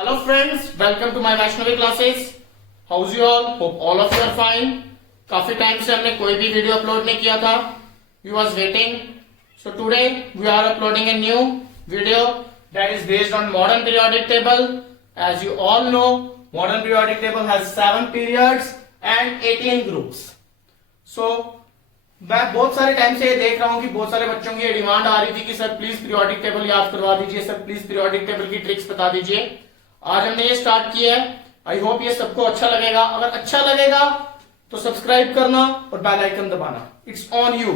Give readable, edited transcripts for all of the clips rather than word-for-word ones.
Hello friends, welcome to my Vaishnavi classes. How's you all? Hope all of you are fine. काफी time से हमने कोई भी video upload नहीं किया था. We was waiting. So today we are uploading a new video that is based on modern periodic table. As you all know, modern periodic table has 7 periods and 18 groups. So मैं बहुत सारे time से ये देख रहा हूँ कि बहुत सारे बच्चों की ये डिमांड आ रही थी कि सर प्लीज पीरियोडिक टेबल याद करवा दीजिए, सर प्लीज पीरियोडिक टेबल की ट्रिक्स बता दीजिए. आज हमने ये स्टार्ट किया है. आई होप ये सबको अच्छा लगेगा. अगर अच्छा लगेगा तो सब्सक्राइब करना और बेल आइकन दबाना. It's on you.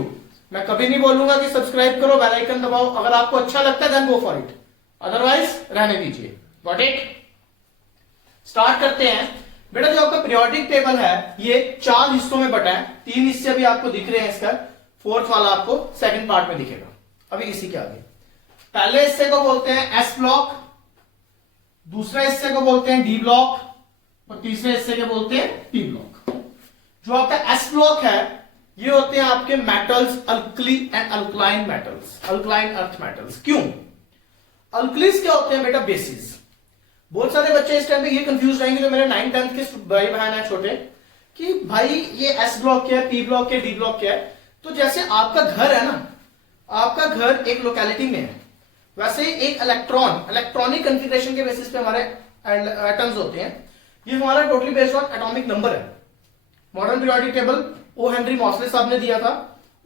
मैं कभी नहीं बोलूंगा कि सब्सक्राइब करो, बेल आइकन दबाओ. अगर आपको अच्छा लगता है then go for it, otherwise रहने दीजिए. Got it? स्टार्ट करते हैं. बेटा जो आपका पीरियोडिक टेबल है ये 4 हिस्सों में बटा है. 3 हिस्से अभी आपको दिख रहे हैं. इसका 4th वाला आपको सेकंड पार्ट में दिखेगा. अभी इसी के आगे पहले हिस्से को बोलते हैं एस ब्लॉक, दूसरे हिस्से को बोलते हैं डी ब्लॉक और तीसरे हिस्से को बोलते हैं पी ब्लॉक. जो आपका एस ब्लॉक है ये होते हैं आपके metals, alkali and alkaline metals, alkaline earth metals. क्यों? अल्कलीज क्या होते हैं बेटा? बेसिस. बहुत सारे बच्चे इस टाइम पे ये कंफ्यूज रहेंगे जो मेरे 9th 10th के भाई बहन है छोटे, कि भाई ये एस ब्लॉक क्या है, पी ब्लॉक क्या है, डी ब्लॉक क्या है. तो जैसे आपका घर है ना, आपका घर एक लोकेलिटी में है, वैसे एक इलेक्ट्रॉनिक कॉन्फ़िगरेशन के बेसिस पे हमारे एटम्स होते हैं. ये हमारा totally based on atomic number है. मॉडर्न पीरियोडिक टेबल ओ हेनरी मॉसले साहब ने दिया था.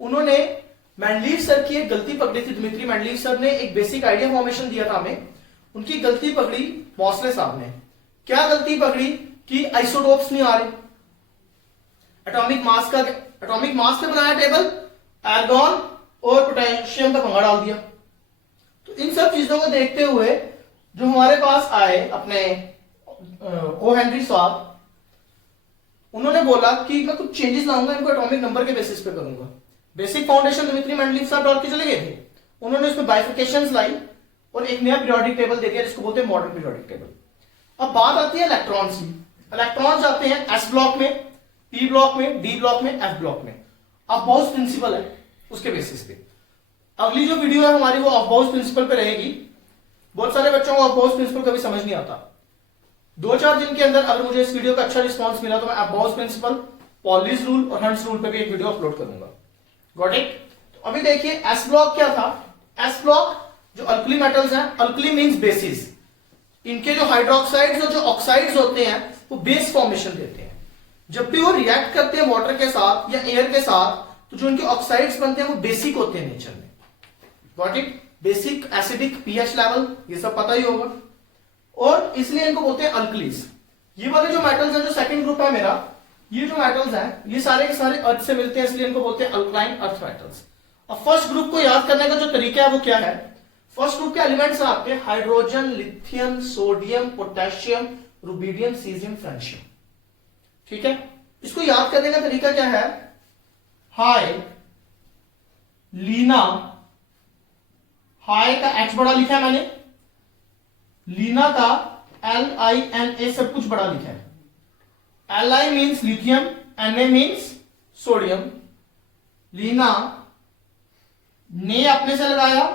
उन्होंने मेंडलीव सर की एक गलती पकड़ी थी. दिमित्री मेंडलीव सर ने एक बेसिक आइडिया फॉर्मेशन दिया था हमें. उनकी गलती पकड़ी मॉसले साहब ने. क्या गलती पकड़ी? कि आइसोटोप्स नहीं आ रहे. एटॉमिक मास पे बनाया टेबल, आर्गन और पोटेशियम का पंगा डाल दिया. तो इन सब चीजों को देखते हुए जो हमारे पास आए अपने ओ हेनरी साहब, उन्होंने बोला कि मैं कुछ चेंजेस लाऊंगा, इनको एटॉमिक नंबर के बेसिस पे करूंगा. बेसिक फाउंडेशन दिमित्री मेंडलीव साहब डाल के चले गए थे. उन्होंने उसमें बाइफिकेशंस लाई और एक नया पीरियोडिक टेबल दे दिया जिसको बोलते हैं मॉडर्न पीरियोडिक टेबल. अब बात आती है इलेक्ट्रॉन्स की. इलेक्ट्रॉन्स आते हैं एस ब्लॉक में, पी ब्लॉक में, डी ब्लॉक में, एफ ब्लॉक में. अब बाउस प्रिंसिपल है उसके बेसिस पे. अगली जो वीडियो है हमारी वो अफबाउस प्रिंसिपल पे रहेगी. बहुत सारे बच्चों को अफबाउस प्रिंसिपल कभी समझ नहीं आता. 2-4 दिन के अंदर अगर मुझे इस वीडियो का अच्छा रिस्पांस मिला तो मैं अफबाउस प्रिंसिपल, पॉलीज रूल और हंट्स रूल पे भी एक वीडियो अपलोड करूंगा. Got it? तो अभी देखिए एस ब्लॉक क्या था. एस ब्लॉक जो अल्कली मेटल्स हैं, अल्कली मींस बेसिस, इनके जो हाइड्रोक्साइड्स और जो ऑक्साइड्स होते हैं वो बेस फॉर्मेशन देते हैं. जब भी वो रिएक्ट करते हैं वाटर के साथ या एयर के साथ तो जो इनके ऑक्साइड्स बनते हैं वो बेसिक होते हैं नेचर में. Got it? Basic, acidic, pH level, ये सब पता ही होगा. और इसलिए इनको बोलते हैं अल्कलीज. ये वाले जो मेटल्स हैं, जो सेकंड ग्रुप है मेरा, ये जो मेटल्स हैं ये सारे के सारे अर्थ से मिलते हैं, इसलिए इनको बोलते हैं अल्कलाइन अर्थ मेटल्स. अब फर्स्ट ग्रुप को याद करने का जो तरीका है वो क्या है? फर्स्ट ग्रुप के एलिमेंट्स हैं आपके hydrogen, lithium, sodium, potassium, rubidium, caesium, francium. ठीक है? इसको याद करने का तरीका क्या है? हाई लीना, हाई का एच बड़ा लिखा है मैंने, लीना का LINA सब कुछ बड़ा लिखा है. Li means lithium, Na means sodium. Leena ने अपने से लगाया,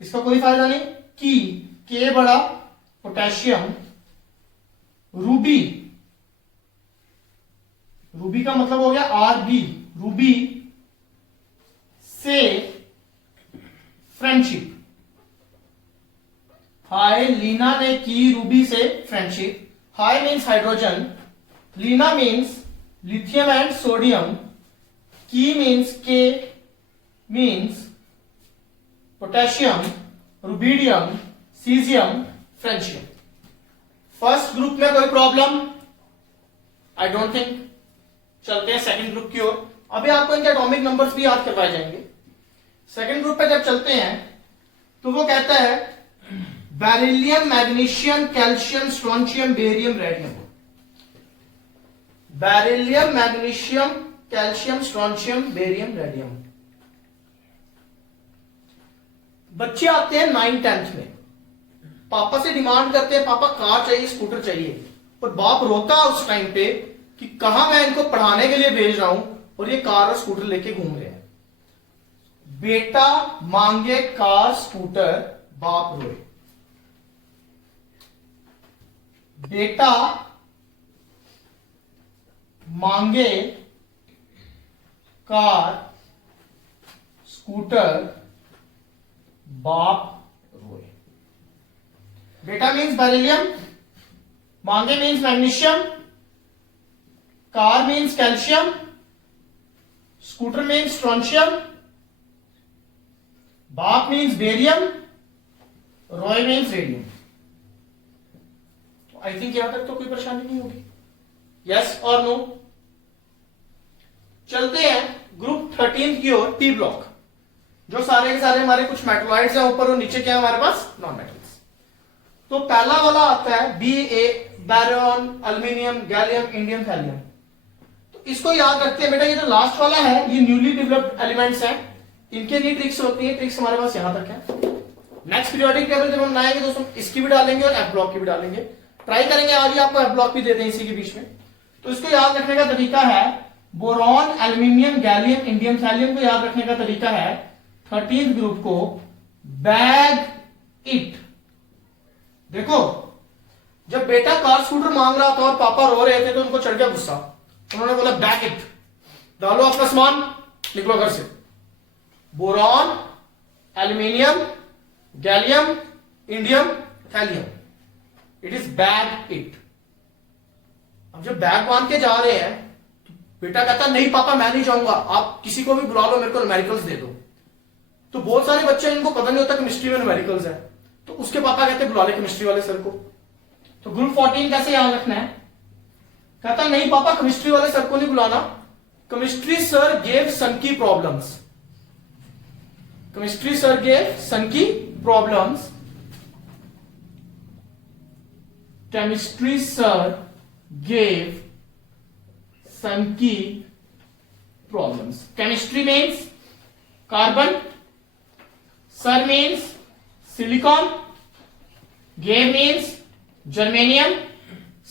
इसका कोई फायदा नहीं. की के बड़ा, पोटेशियम, रूबी, रूबी का मतलब हो गया RB, रूबी से फ्रेंडशिप. हाय लीना ने की रूबी से friendship. Hi means hydrogen, Leena means lithium and sodium, की means K means potassium, rubidium, caesium, francium. First group में कोई प्रॉब्लम? I don't think. चलते हैं सेकंड ग्रुप की ओर. अभी आपको इनके एटॉमिक नंबर्स भी याद करवाए जाएंगे. सेकंड ग्रुप पे जब चलते हैं तो वो कहता है beryllium, magnesium, calcium, strontium, barium, radium. Beryllium, magnesium, calcium, strontium, barium, radium. बच्चे आते हैं 9th 10th में, पापा से डिमांड करते हैं पापा कार चाहिए, स्कूटर चाहिए. और बाप रोता है उस टाइम पे कि कहां मैं इनको पढ़ाने के लिए भेज रहा हूं और ये कार और स्कूटर लेके घूम रहे हैं. बेटा मांगे कार स्कूटर, बाप रोए. बेटा मांगे कार स्कूटर बाप रोए। बेटा मीन्स बेरिलियम, मांगे means magnesium, car means calcium, scooter means strontium, बाप मीन्स बेरियम, रॉय मीन्स रेडियम। आई थिंक यहां तक तो कोई परेशानी नहीं होगी। यस और नो? चलते हैं ग्रुप 13 की ओर, पी ब्लॉक। जो सारे के सारे हमारे कुछ मेटलॉइड्स हैं ऊपर और नीचे क्या है हमारे पास? Non metals. तो पहला वाला आता है Ba, barium, aluminium, gallium, indium, thallium. तो इसको याद रखते हैं बेटा, ये जो लास्ट वाला है ये न्यूली डेवलप्ड एलिमेंट्स हैं, इनके लिए ट्रिक्स होती है। ट्रिक्स हमारे पास यहां तक है। नेक्स्ट पीरियोडिक टेबल जब हम बनाएंगे दोस्तों इसकी भी डालेंगे और एफ ब्लॉक की भी डालेंगे। ट्राई करेंगे आज ही आपको एफ ब्लॉक भी दे दें इसी के बीच में। तो इसको याद रखने का तरीका है boron, aluminium, gallium, indium, thallium को याद रखने का तरीका है 13th ग्रुप को बैग इट। देखो जब बेटा कार स्कूटर मांग रहा था और पापा रो रहे थे तो उनको चढ़ गया गुस्सा। उन्होंने बोला बैग इट, डालो अपना सामान, निकलो घर से। Boron, aluminium, gallium, indium, thallium, it is bag it. अब जब बैग बांध के जा रहे हैं तो बेटा कहता नहीं पापा मैं नहीं जाऊंगा, आप किसी को भी बुला लो, मेरे को न्यूमेरिकल्स दे दो। तो बहुत सारे बच्चे इनको पता नहीं होता केमिस्ट्री में न्यूमेरिकल्स है, तो उसके पापा कहते बुला ले केमिस्ट्री वाले सर को। तो ग्रुप 14 कैसे याद रखना है? कहता नहीं पापा केमिस्ट्री वाले सर को नहीं बुलाना, केमिस्ट्री सर गेव सन की प्रॉब्लम्स। केमिस्ट्री सर गेव सन की problems. Chemistry sir gave some key problems. Chemistry means carbon, sir means silicon, gave means germanium,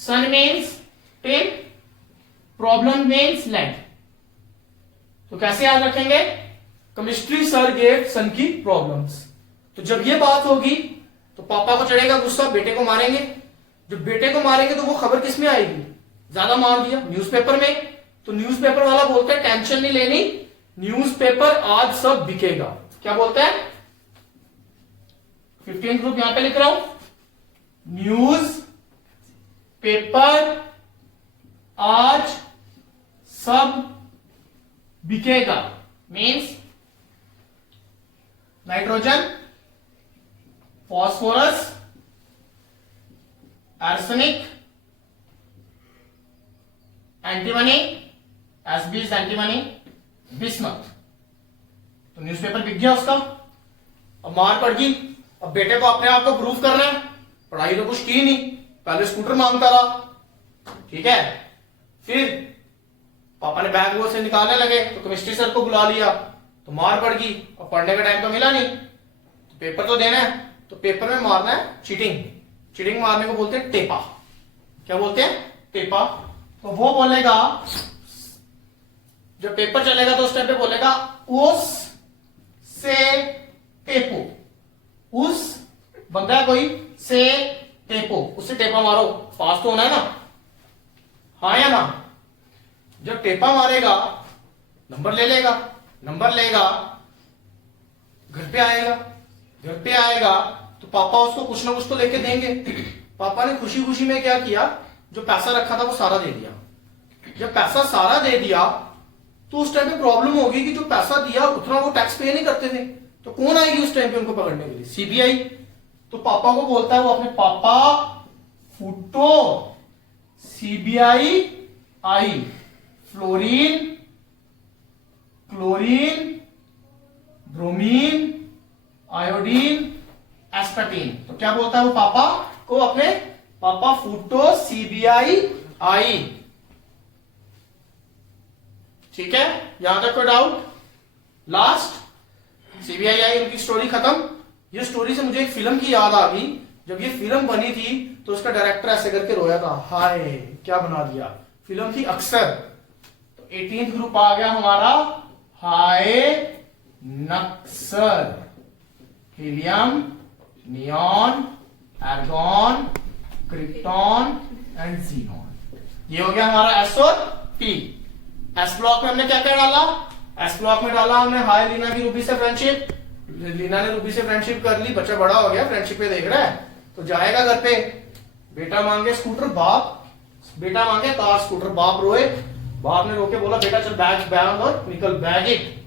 sun means tin, problem means lead. तो कैसे याद रखेंगे? केमिस्ट्री सर गेव सन की problems. तो जब ये बात होगी तो पापा को चढ़ेगा गुस्सा, बेटे को मारेंगे। जब बेटे को मारेंगे तो वो खबर किस में आएगी? ज्यादा मार दिया न्यूज़पेपर में, तो न्यूज़पेपर वाला बोलता है टेंशन नहीं लेनी, न्यूज़पेपर आज सब बिकेगा। क्या बोलते हैं? 15th ग्रुप यहां पे लिख रहा हूं, न्यूज पेपर आज सब बिकेगा means nitrogen, phosphorus, arsenic, antimony, एसबीज एंटीमनी, बिस्मथ। तो न्यूज़पेपर बिक गया उसका। अब मार पड़ गई। अब बेटे को अपने आप को प्रूव करना है, पढ़ाई तो कुछ की नहीं, पहले स्कूटर मांगता रहा, ठीक है। फिर पापा ने बैग वो से निकालने लगे तो केमिस्ट्री सर को बुला लिया, तो मार पड़ गई। और पढ़ने का टाइम तो मिला नहीं, तो पेपर तो देना है, तो पेपर में मारना है चीटिंग। चीटिंग मारने को बोलते हैं टेपा। क्या बोलते हैं? टेपा। तो वो बोलेगा, जब पेपर चलेगा तो उस टाइम पे बोलेगा उस से टेपो। उस बनता है कोई से टेपो, उससे टेपा मारो, पास तो होना है ना, हाँ या ना। जब टेपा मारेगा नंबर ले लेगा, नंबर लेगा घर पे आएगा, घर पे आएगा तो पापा उसको कुछ ना कुछ तो लेके देंगे। पापा ने खुशी खुशी में क्या किया, जो पैसा रखा था वो सारा दे दिया। जब पैसा सारा दे दिया तो उस टाइम पे प्रॉब्लम होगी कि जो पैसा दिया उतना वो टैक्स पे नहीं करते थे, तो कौन आएगी उस टाइम पे उनको पकड़ने के लिए? सीबीआई। तो पापा को बोलता है वो अपने, पापा फुटो सीबीआई आई, फ्लोरीन, क्लोरीन, ब्रोमीन, आयोडीन, एस्पेटिन। तो क्या बोलता है वो पापा को अपने, पापा फुटो सीबीआई आई। ठीक है, यहां तक कोई डाउट? लास्ट सीबीआई आई, उनकी स्टोरी खत्म। ये स्टोरी से मुझे एक फिल्म की याद आ गई। जब ये फिल्म बनी थी तो उसका डायरेक्टर ऐसे करके रोया था, हाय क्या बना दिया। फिल्म थी अक्सर। तो 18th ग्रुप आ गया हमारा, हाय नक्सर। Helium, neon, argon, krypton and xenon. ये हो गया हमारा एस और पी। एस ब्लॉक में हमने क्या क्या डाला? एस ब्लॉक में डाला हमने हाय लीना की रूबी से फ्रेंडशिप। लीना ने रूबी से फ्रेंडशिप कर ली, बच्चा बड़ा हो गया, फ्रेंडशिप पे देख रहा है, तो जाएगा घर पे, बेटा मांगे स्कूटर, बाप बेटा मांगे कार स्कूटर, बाप रोए, बाप ने रोके बोला बेटा चल बैग बैग और निकल बैग इट।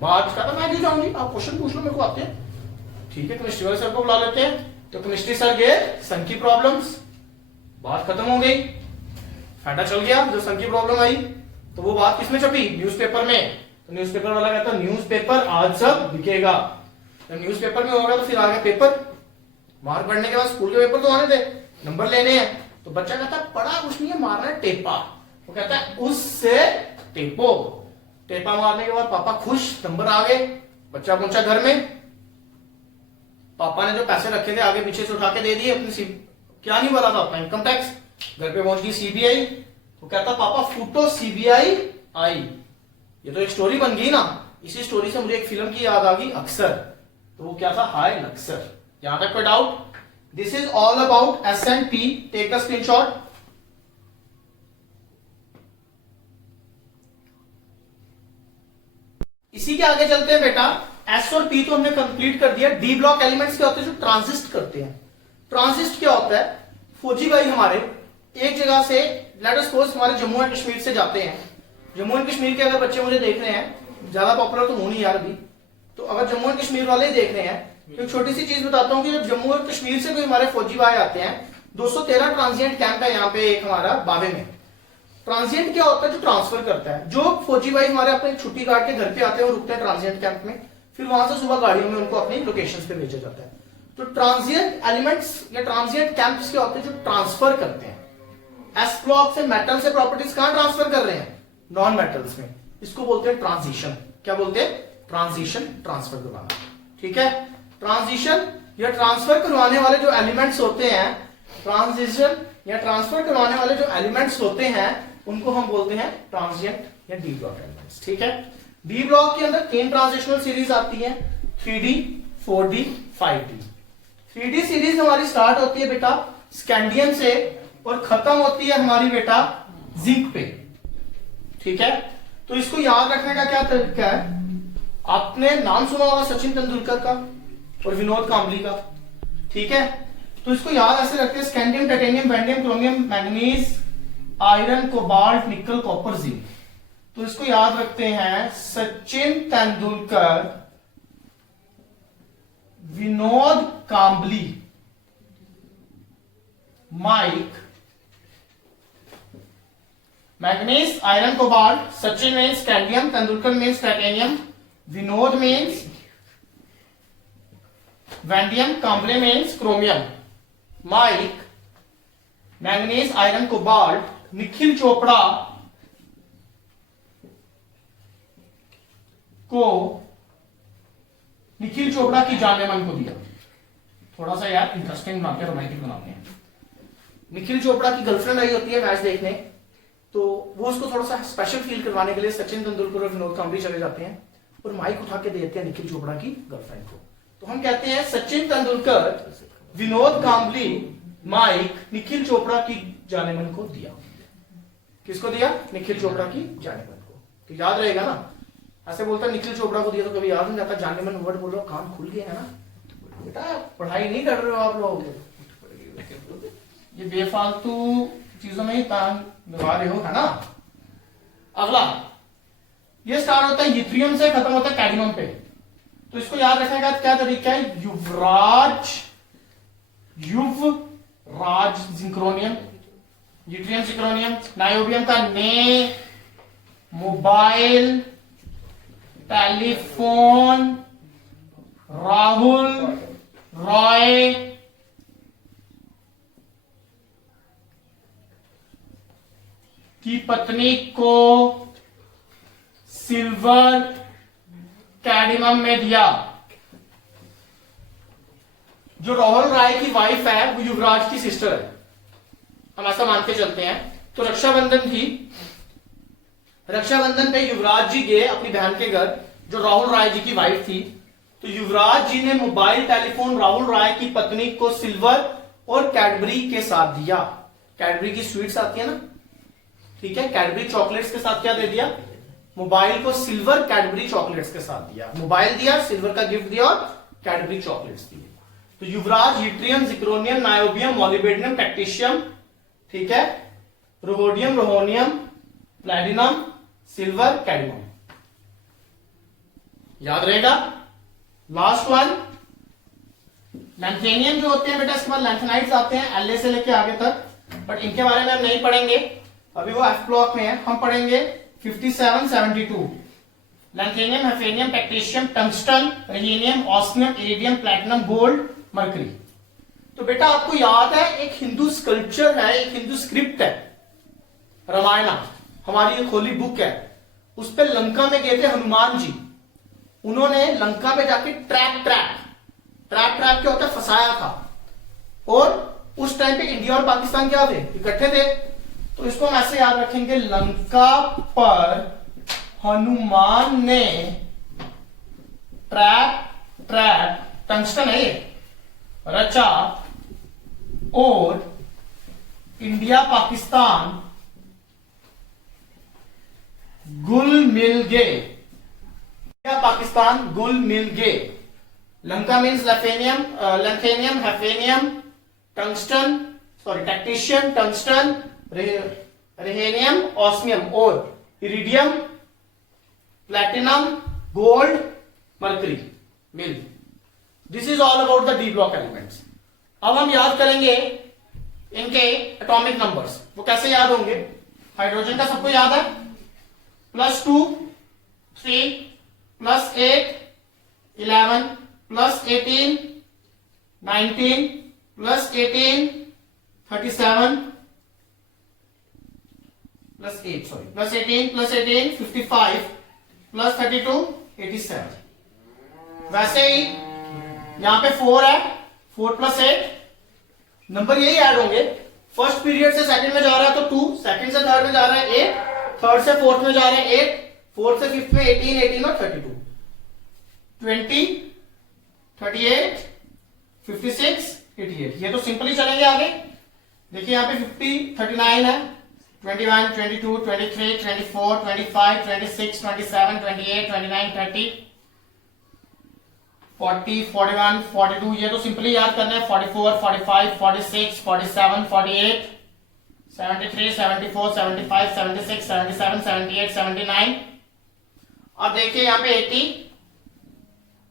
बात कहता मैं नहीं जाऊंगी, आप क्वेश्चन पूछ लो मेरे को आते हैं। ठीक है, केमिस्ट्री वाले सर को बुला लेते हैं। तो केमिस्ट्री सर गए, सन की प्रॉब्लम्स, बात खत्म हो गई, फायदा चल गया। जो सन की प्रॉब्लम आई तो वो बात किसमें छपी? न्यूज़पेपर में। तो न्यूज़पेपर वाला कहता न्यूज़पेपर आज सब बिकेगा। तो न्यूज़पेपर में होगा तो फिर आगे पेपर, मार्क बढ़ने के बाद स्कूल के पेपर तो आने दे, नंबर लेने हैं। तो बच्चा कहता पढ़ा कुछ नहीं है, मारना है टेपा। वो कहता है उससे टेपो। टेपा मारने के बाद पापा खुश, नंबर आ गए, बच्चा पहुंचा घर में, पापा ने जो पैसे रखे थे आगे पीछे से उठा के दे दिए, अपनी क्या नहीं भरा था अपना इनकम टैक्स। घर पे पहुंच गई सीबीआई, तो कहता पापा फूटो सीबीआई आई। ये तो एक स्टोरी बन गई ना। इसी स्टोरी से मुझे एक फिल्म की याद आ गई, अक्सर। तो वो क्या था? हाय लक्सर। यहां तक कोई doubt? This is all about S and P. Take the screenshot. इसी के आगे चलते हैं बेटा। एस और पी तो हमने कंप्लीट कर दिया। डी ब्लॉक एलिमेंट्स क्या होते हैं? जो ट्रांजिस्ट करते हैं। ट्रांजिस्ट क्या होता है? फौजी भाई हमारे एक जगह से, लेट अस सपोज हमारे जम्मू एंड कश्मीर से जाते हैं। जम्मू एंड कश्मीर के अगर बच्चे मुझे देख रहे हैं, ज्यादा पॉपुलर तो हो नहीं यार अभी, तो अगर जम्मू एंड कश्मीर वाले ही देख रहे हैं, तो छोटी सी चीज बताता हूं कि जब जम्मू एंड कश्मीर से कोई हमारे फौजी भाई आते हैं, 213 ट्रांजिएंट कैंप है यहाँ पे एक हमारा बाबे में। ट्रांजिएंट क्या होता है? जो ट्रांसफर करता है। जो फौजी भाई हमारे अपने छुट्टी काट के घर पे आते हैं, वो रुकते हैं ट्रांजिएंट कैंप में, फिर वहां से सुबह गाड़ियों में उनको अपनी लोकेशन पे भेजा जाता है। तो ट्रांजिएंट एलिमेंट्स या ट्रांजिएंट कैंप्स क्या होते हैं? जो ट्रांसफर करते हैं। एस ब्लॉक से मेटल से प्रॉपर्टीज कहां ट्रांसफर कर रहे हैं? नॉन मेटल्स में। इसको बोलते हैं ट्रांजिशन। क्या बोलते हैं? ट्रांजिशन, ट्रांसफर करवाना। ठीक है, ट्रांजिशन या ट्रांसफर करवाने वाले जो एलिमेंट्स होते हैं, ट्रांजिशन या ट्रांसफर करवाने वाले जो एलिमेंट्स होते हैं, उनको हम बोलते हैं ट्रांजिएंट या डी ब्लॉक एलिमेंट्स। ठीक है, डी ब्लॉक के अंदर 3 ट्रांजिशनल सीरीज आती है, 3D, 4D, 5D। 3D series हमारी स्टार्ट होती है बेटा स्कैंडियम से और खत्म होती है हमारी बेटा जिंक पे। ठीक है, तो इसको याद रखने का क्या तरीका है? आपने नाम सुना होगा सचिन तेंदुलकर का और विनोद कांबली का। ठीक है, तो इसको याद ऐसे रखते हैं, scandium, titanium, vanadium, chromium, manganese, iron, cobalt, nickel, copper, zinc. तो इसको याद रखते हैं Sachin Tendulkar, Vinod Kambli, mike, manganese, iron, cobalt. Sachin means scandium, Tendulkar means titanium, Vinod means vanadium, Kamble means chromium, mike, manganese, iron, cobalt. Nikhil Chopra को, निखिल चोपड़ा की जान-ए-मन को दिया। थोड़ा सा यार इंटरेस्टिंग बनाते हैं, रोमांटिक बनाते हैं। निखिल चोपड़ा की गर्लफ्रेंड आई होती है मैच देखने, तो वो उसको थोड़ा सा स्पेशल फील करवाने के लिए सचिन तेंदुलकर और विनोद कांबली चले जाते हैं और माइक उठा के देते हैं निखिल चोपड़ा की गर्लफ्रेंड को। तो हम कहते हैं सचिन तेंदुलकर, विनोद कांबली, माइक, निखिल चोपड़ा की जान-ए-मन को दिया। किसको दिया? निखिल चोपड़ा की जान-ए-मन को। तो याद रहेगा ना, ऐसे बोलता निखिल चोपड़ा को दिया तो कभी याद नहीं जाता। जान-ए-मन वर्ड बोल रहे हो, कान खुल गए है ना बेटा, पढ़ाई नहीं कर रहे हो आप लोग, ये बेफालतू चीजों में ही तान लगा रहे हो, है ना। अगला ये स्टार्ट होता है यूथ्रियम से, खत्म होता है कैडमियम पे। तो इसको याद रखने का क्या तरीका है? युवराज, युवराज जिंक्रोनियम, यूट्रियम जिंक्रोनियम। नायोबियम का ने, मोबाइल, टेलीफोन, राहुल, रॉय, की पत्नी को सिल्वर कैडमियम में दिया। जो राहुल राय की वाइफ है वो युवराज की सिस्टर है, हम ऐसा मान के चलते हैं। तो रक्षाबंधन थी, रक्षाबंधन पे युवराज जी गए अपनी बहन के घर, जो राहुल राय जी की वाइफ थी। तो युवराज जी ने मोबाइल, टेलीफोन राहुल राय की पत्नी को सिल्वर और कैडबरी के साथ दिया। कैडबरी की स्वीट्स आती है ना, ठीक है, कैडबरी चॉकलेट्स के साथ क्या दे दिया, मोबाइल को सिल्वर कैडबरी चॉकलेट्स के साथ दिया। मोबाइल दिया, सिल्वर का गिफ्ट दिया और कैडबरी चॉकलेट्स दिए। तो युवराज यूट्रियम, जिक्रोनियम, नायोबियम, मॉलिबेडियम, टैक्टिशियम, ठीक है, रोहोडियम, रोहोनियम, प्लैटिनम, सिल्वर, कैडमियम। याद रहेगा। लास्ट वन लैंथेनियम जो होते हैं बेटा, इसके बाद लैंथेनाइड्स आते हैं एलए से लेके आगे तक, बट इनके बारे में हम नहीं पढ़ेंगे, अभी वो एफ ब्लॉक में है। हम पढ़ेंगे 57, 72 lanthanum, hafnium, tantalum, tungsten, rhenium, osmium, iridium, platinum, gold, mercury. तो बेटा आपको याद है एक हिंदू स्कल्पचर है, एक हिंदू स्क्रिप्ट है, रामायण हमारी एक होली बुक है, उस पे लंका में गए थे हनुमान जी। उन्होंने लंका पे जाके ट्रैप क्या होता है, फंसाया था। और उस टाइम पे इंडिया और पाकिस्तान क्या थे, इकट्ठे थे। तो इसको हम ऐसे याद रखेंगे, लंका पर हनुमान ने ट्रैप टंगस्टन है ये, रचा और इंडिया पाकिस्तान गुल मिल गए। इंडिया पाकिस्तान गुल मिल गए। Lanka means lanthanum, hafnium, technetium, tungsten, टंगस्टन, रेहेनियम, ऑस्मियम और इरिडियम, प्लैटिनम, गोल्ड, मरकरी, मिल। This is all about the D block elements. अब हम याद करेंगे इनके एटॉमिक नंबर्स। वो कैसे याद होंगे, हाइड्रोजन का सबको याद है, +2, 3, +8, 11, +18, 19, +18, 37, +18, 55, +32, 87। वैसे ही यहां पे 4 है, 4 + 8 नंबर यही ऐड होंगे। फर्स्ट पीरियड से सेकंड में जा रहा है तो 2, सेकंड से थर्ड में जा रहा है 8, थर्ड से फोर्थ में जा रहे हैं 8, फोर्थ से फिफ्थ में 18, 18 और 32, 20, 38, 56, 88। ये तो सिंपली चलेंगे आगे। देखिए यहाँ पे 50, 39 है, 21, 22, 23, 24, 25, 26, 27, 28, 29, 30, 40, 41, 42। ये तो सिंपली याद करना है। 44, 45, 46, 47, 48, 73, 74, 75, 76, 77, 78, 79। और देखिए यहाँ पे 80।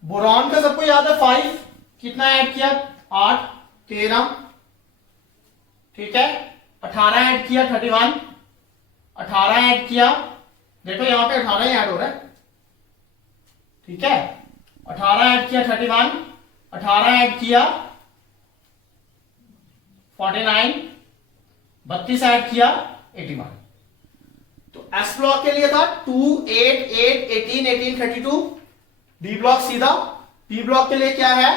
बोरॉन का सबको याद है 5, कितना ऐड किया, 8, 13, ठीक है, 18 ऐड किया, 31, 18 ऐड किया, देखो यहां पे 18 ही ऐड हो रहा है, ठीक है, 18 ऐड किया, 31, 18 ऐड किया, 49, 32 ऐड किया, 81। तो एस ब्लॉक के लिए था 2, 8, 8, 18, 18, 32। डी ब्लॉक सीधा। पी ब्लॉक के लिए क्या है,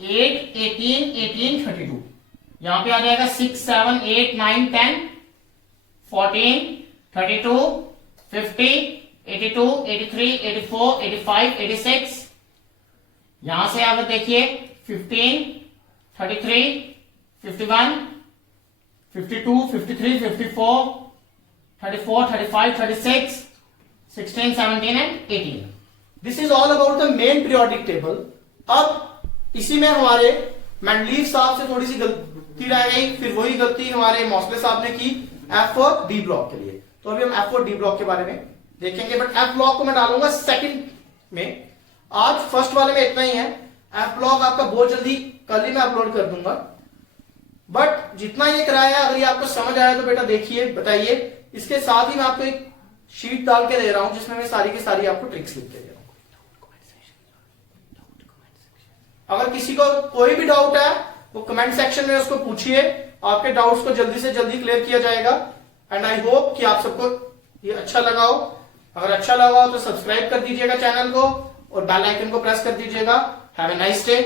8, 18, 18, 32। यहां पे आ जाएगा 6, 7, 8, 9, 10, 14, 32, 50, 82, 83, 84, 85, 86। यहां से आगे देखिए 15, 33, 51, 52, 53, 54, 34, 35, 36, 16, 17 and 18। This is all about the main periodic table. अब इसी में हमारे मैंडलीव साहब से थोड़ी सी गलती रह गई, फिर वही गलती हमारे मौसले साहब ने की एफ और डी ब्लॉक के लिए। तो अभी हम एफ और डी ब्लॉक के बारे में देखेंगे, बट एफ ब्लॉक को मैं डालूंगा सेकंड में। आज फर्स्ट वाले में इतना ही है। एफ ब्लॉक आपका बहुत जल्दी कल ही मैं अपलोड कर दूंगा, बट जितना ये कराया, अगर ये आपको समझ आया तो बेटा देखिए, बताइए। इसके साथ ही मैं आपको एक शीट डाल के दे रहा हूं जिसमें मैं सारी की सारी आपको ट्रिक्स लिख के दे रहा हूं। अगर किसी को कोई भी डाउट है वो कमेंट सेक्शन में उसको पूछिए, आपके डाउट्स को जल्दी से जल्दी क्लियर किया जाएगा। एंड आई होप कि आप सबको ये अच्छा लगा हो। अगर अच्छा लगा हो तो सब्सक्राइब कर दीजिएगा चैनल को और बेल आइकन को प्रेस कर दीजिएगा। Have a nice day.